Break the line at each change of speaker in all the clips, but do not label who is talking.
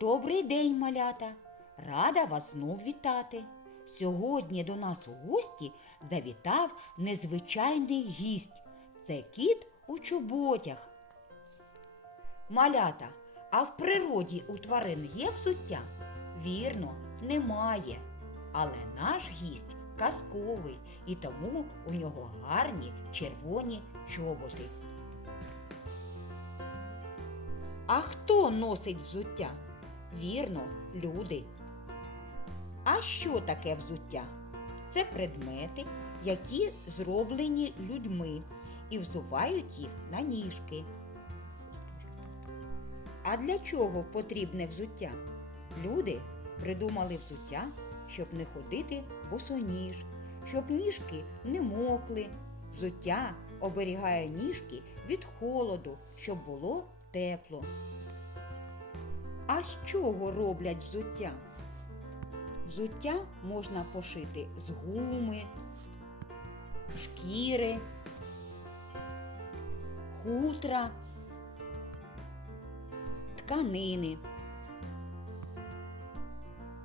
Добрий день, малята! Рада вас знов вітати. Сьогодні до нас у гості завітав незвичайний гість. Це кіт у чоботях. Малята, а в природі у тварин є взуття? Вірно, немає. Але наш гість казковий, і тому у нього гарні червоні чоботи. А хто носить взуття? Вірно, люди. А що таке взуття? Це предмети, які зроблені людьми і взувають їх на ніжки. А для чого потрібне взуття? Люди придумали взуття, щоб не ходити босоніж, щоб ніжки не мокли. Взуття оберігає ніжки від холоду, щоб було тепло. А з чого роблять взуття? Взуття можна пошити з гуми, шкіри, хутра, тканини.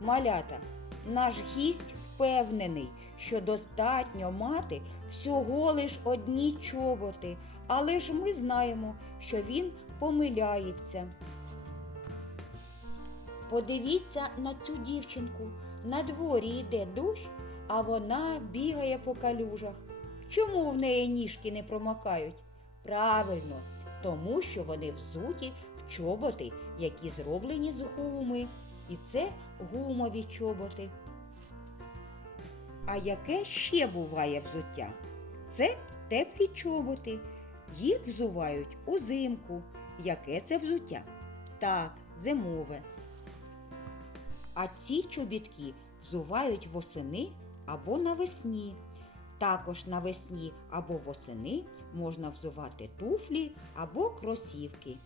Малята, наш гість впевнений, що достатньо мати всього лиш одні чоботи, але ж ми знаємо, що він помиляється. Подивіться на цю дівчинку. На дворі йде дощ, а вона бігає по калюжах. Чому в неї ніжки не промокають? Правильно, тому що вони взуті в чоботи, які зроблені з гуми. І це гумові чоботи. А яке ще буває взуття? Це теплі чоботи. Їх взувають узимку. Яке це взуття? Так, зимове. А ці чобітки взувають восени або навесні. Також навесні або восени можна взувати туфлі або кросівки.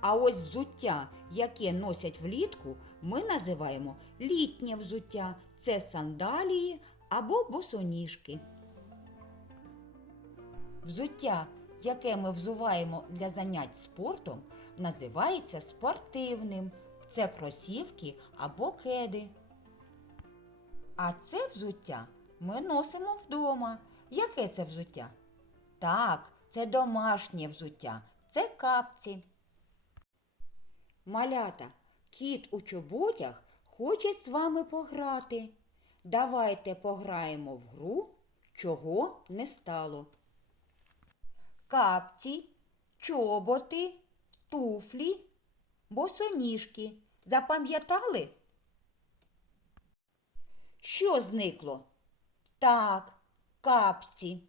А ось взуття, яке носять влітку, ми називаємо літнє взуття. Це сандалії або босоніжки. Взуття, яке ми взуваємо для занять спортом, називається спортивним. Це кросівки або кеди. А це взуття ми носимо вдома. Яке це взуття? Так, це домашнє взуття. Це капці. Малята, кіт у чоботях хоче з вами пограти. Давайте пограємо в гру, чого не стало. Капці, чоботи, туфлі, босоніжки. Запам'ятали? Що зникло? Так, капці.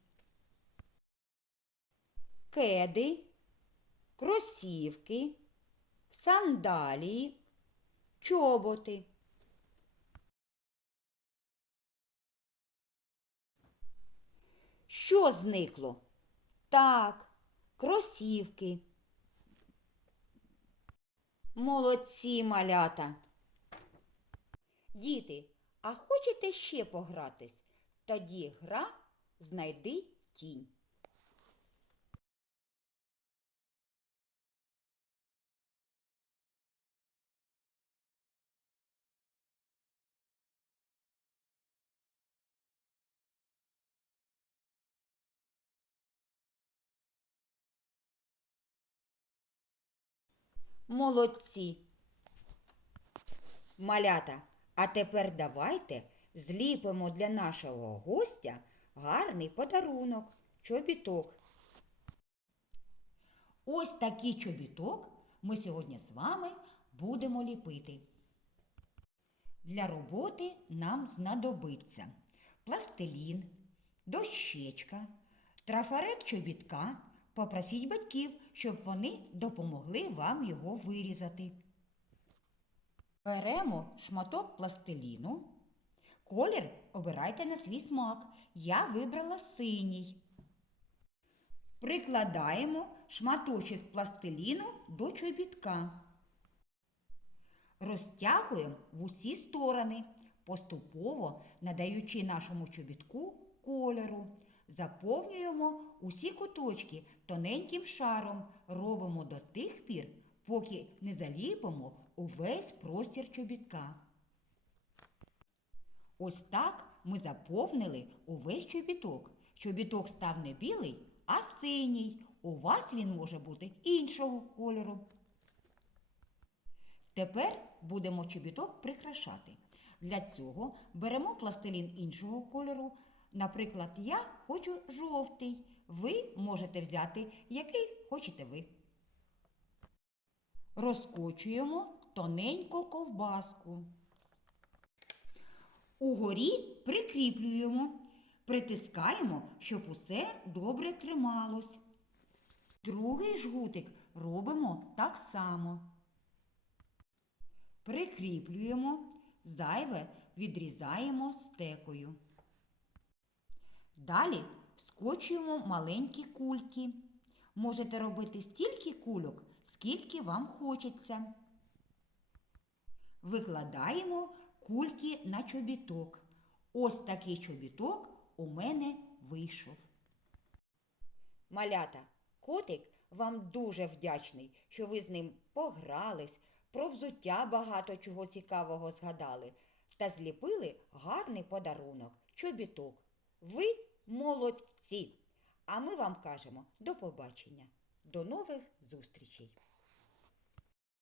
Кеди, кросівки, сандалії, чоботи. Що зникло? Так, кросівки. Молодці малята. Діти, а хочете ще погратись? Тоді гра знайди тінь. Молодці. Малята, а тепер давайте зліпимо для нашого гостя гарний подарунок, чобіток. Ось такий чобіток ми сьогодні з вами будемо ліпити. Для роботи нам знадобиться пластилін, дощечка, трафарет чобітка. Попросіть батьків, щоб вони допомогли вам його вирізати. Беремо шматок пластиліну. Колір обирайте на свій смак. Я вибрала синій. Прикладаємо шматочок пластиліну до чобітка. Розтягуємо в усі сторони, поступово надаючи нашому чобітку кольору. Заповнюємо усі куточки тоненьким шаром, робимо до тих пір, поки не заліпимо увесь простір чобітка. Ось так ми заповнили увесь чобіток. Чобіток став не білий, а синій. У вас він може бути іншого кольору. Тепер будемо чобіток прикрашати. Для цього беремо пластилін іншого кольору. Наприклад, я хочу жовтий. Ви можете взяти, який хочете ви. Розкочуємо тоненько ковбаску. Угорі прикріплюємо, притискаємо, щоб усе добре трималось. Другий жгутик робимо так само. Прикріплюємо, зайве відрізаємо стекою. Далі скочуємо маленькі кульки. Можете робити стільки кульок, скільки вам хочеться. Викладаємо кульки на чобіток. Ось такий чобіток у мене вийшов. Малята, котик вам дуже вдячний, що ви з ним погрались, про взуття багато чого цікавого згадали та зліпили гарний подарунок чобіток. Ви молодці! А ми вам кажемо до побачення, до нових зустрічей!